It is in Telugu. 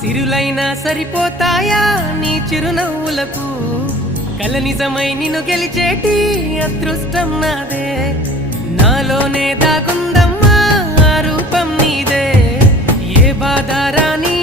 సిరులైనా సరిపోతాయా నీ చిరునవ్వులకు కల నిజమై నిన్ను గెలిచేటి అదృష్టం నాదే నాలోనే దాగుందమ్మా ఆ రూపం నీదే ఏ బాధ రాని